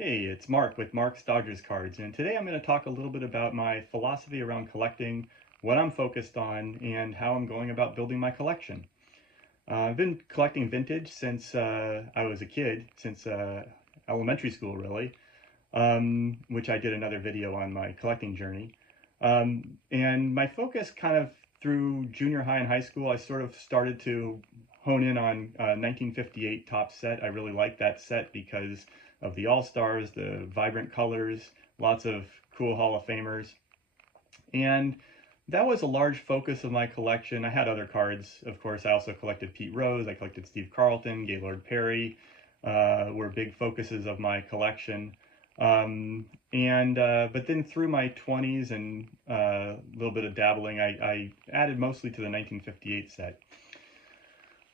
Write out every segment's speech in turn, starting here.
Hey, it's Mark with Mark's Dodgers Cards, and today I'm going to talk a little bit about my philosophy around collecting, what I'm focused on, and how I'm going about building my collection. I've been collecting vintage since I was a kid, since elementary school really, which I did another video on my collecting journey. And my focus kind of through junior high and high school, I sort of started to hone in on 1958 Top Set. I really like that set because of the All-Stars, the vibrant colors, lots of cool Hall of Famers. And that was a large focus of my collection. I had other cards, of course. I also collected Pete Rose, I collected Steve Carlton, Gaylord Perry, were big focuses of my collection. But then through my 20s and a little bit of dabbling, I added mostly to the 1958 set.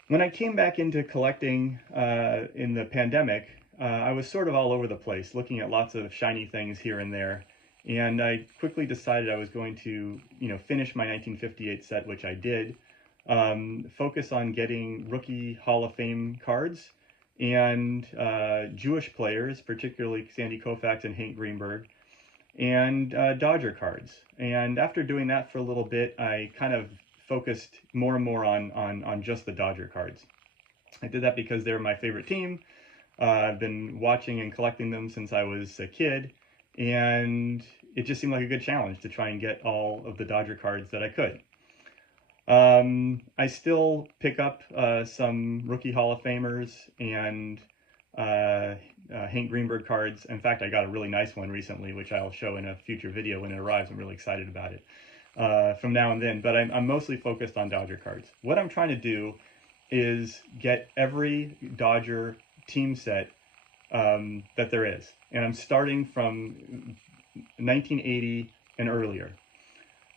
When I came back into collecting in the pandemic, I was sort of all over the place, looking at lots of shiny things here and there. And I quickly decided I was going to, finish my 1958 set, which I did, focus on getting rookie Hall of Fame cards and Jewish players, particularly Sandy Koufax and Hank Greenberg, and Dodger cards. And after doing that for a little bit, I kind of focused more and more on just the Dodger cards. I did that because they're my favorite team. I've been watching and collecting them since I was a kid, and it just seemed like a good challenge to try and get all of the Dodger cards that I could. I still pick up some rookie Hall of Famers and Hank Greenberg cards. In fact, I got a really nice one recently, which I'll show in a future video when it arrives. I'm really excited about it from now and then, but I'm mostly focused on Dodger cards. What I'm trying to do is get every Dodger team set that there is, and I'm starting from 1980 and earlier.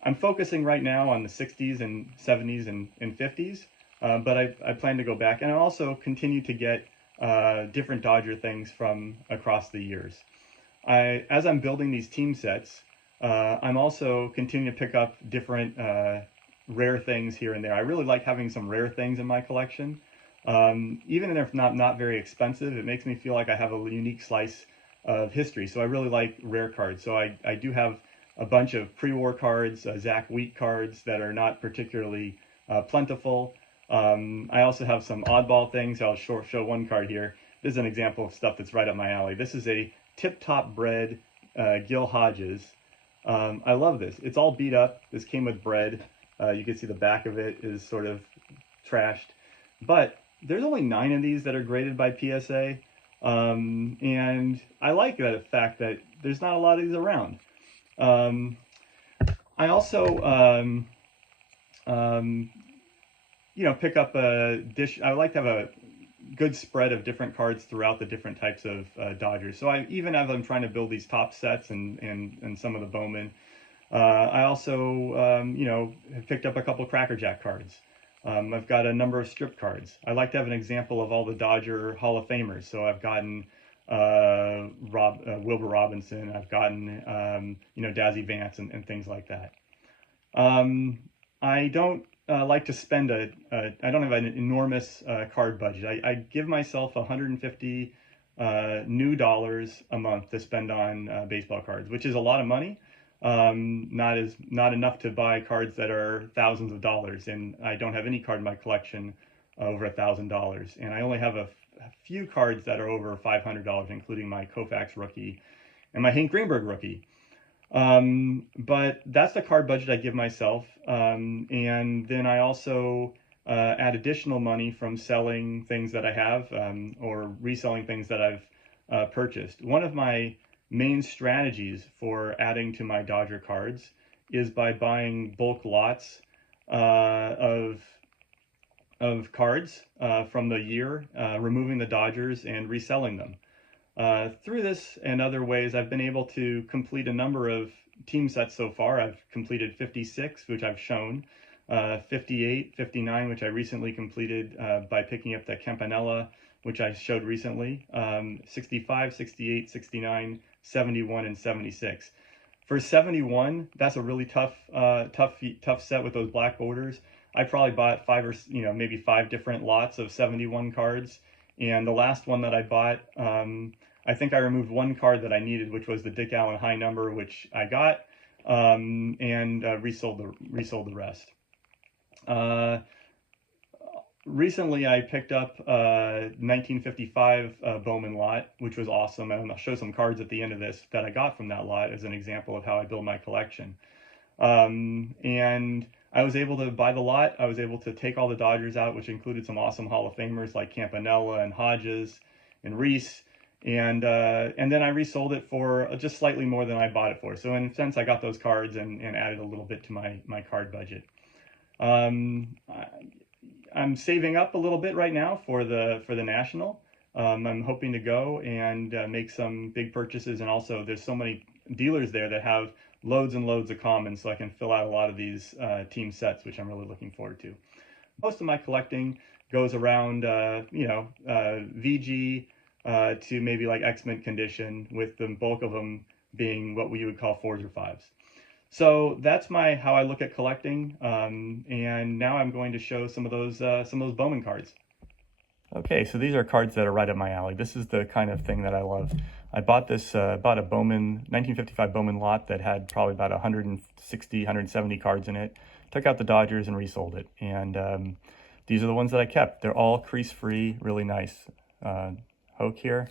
I'm focusing right now on the 60s and 70s and 50s, but I plan to go back, and I also continue to get different Dodger things from across the years. As I'm building these team sets, I'm also continuing to pick up different rare things here and there. I really like having some rare things in my collection. Even if not very expensive, it makes me feel like I have a unique slice of history. So I really like rare cards. So I do have a bunch of pre-war cards, Zach Wheat cards that are not particularly plentiful. I also have some oddball things. I'll show one card here. This is an example of stuff that's right up my alley. This is a tip-top bred Gil Hodges. I love this. It's all beat up. This came with bread. You can see the back of it is sort of trashed. But there's only 9 of these that are graded by PSA. And I like that fact that there's not a lot of these around. I also, pick up a dish. I like to have a good spread of different cards throughout the different types of Dodgers. So even as I'm trying to build these top sets and some of the Bowman, I also, have picked up a couple Cracker Jack cards. I've got a number of strip cards. I like to have an example of all the Dodger Hall of Famers. So I've gotten Wilbur Robinson. I've gotten, Dazzy Vance and things like that. I don't like to spend I don't have an enormous card budget. I give myself 150 new dollars a month to spend on baseball cards, which is a lot of money. Not enough to buy cards that are thousands of dollars, and I don't have any card in my collection over $1,000, and I only have a few cards that are over $500, including my Koufax rookie and my Hank Greenberg rookie. But that's the card budget I give myself, and then I also add additional money from selling things that I have or reselling things that I've purchased. One of my main strategies for adding to my Dodger cards is by buying bulk lots of cards from the year, removing the Dodgers and reselling them. Through this and other ways, I've been able to complete a number of team sets so far. I've completed 56, which I've shown, 58, 59, which I recently completed by picking up the Campanella, which I showed recently, 65, 68, 69, 71, and 76. For 71, that's a really tough set with those black borders. I probably bought maybe five different lots of 71 cards. And the last one that I bought, I think I removed one card that I needed, which was the Dick Allen high number, which I got, and resold the rest. Recently, I picked up 1955 Bowman lot, which was awesome, and I'll show some cards at the end of this that I got from that lot as an example of how I build my collection. And I was able to buy the lot. I was able to take all the Dodgers out, which included some awesome Hall of Famers like Campanella and Hodges and Reese, and then I resold it for just slightly more than I bought it for. So in a sense, I got those cards and added a little bit to my card budget. I'm saving up a little bit right now for the National. I'm hoping to go and make some big purchases, and also there's so many dealers there that have loads and loads of commons, so I can fill out a lot of these team sets, which I'm really looking forward to. Most of my collecting goes around, VG to maybe like X-Mint condition, with the bulk of them being what we would call 4s or 5s. So that's how I look at collecting, and now I'm going to show some of those Bowman cards. Okay, so these are cards that are right up my alley. This is the kind of thing that I love. I bought a Bowman 1955 Bowman lot that had probably about 160, 170 cards in it. Took out the Dodgers and resold it, and these are the ones that I kept. They're all crease-free, really nice. Hoke here.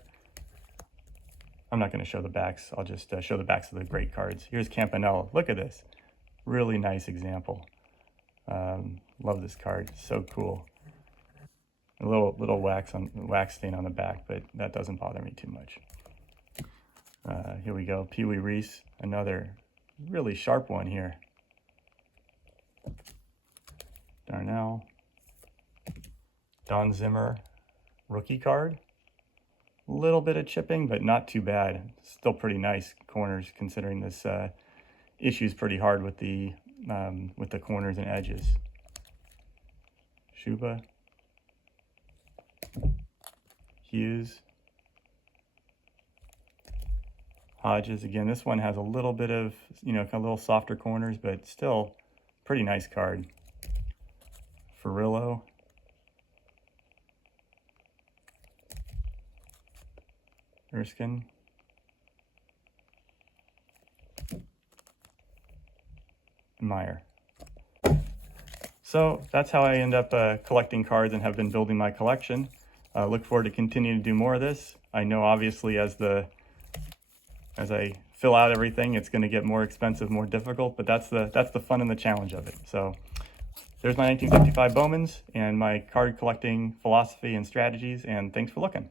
I'm not going to show the backs. I'll just show the backs of the great cards. Here's Campanella. Look at this. Really nice example. Love this card. So cool. A little wax stain on the back, but that doesn't bother me too much. Here we go. Wee Reese. Another really sharp one here. Darnell. Don Zimmer. Rookie card. A little bit of chipping, but not too bad. Still pretty nice corners, considering this issue's pretty hard with the corners and edges. Shuba, Hughes, Hodges. Again, this one has a little bit of, kind of little softer corners, but still pretty nice card. Furillo. Erskine, Meyer. So that's how I end up collecting cards and have been building my collection. Look forward to continuing to do more of this. I know obviously as I fill out everything, it's going to get more expensive, more difficult, but that's the fun and the challenge of it. So there's my 1955 Bowmans and my card collecting philosophy and strategies, and thanks for looking.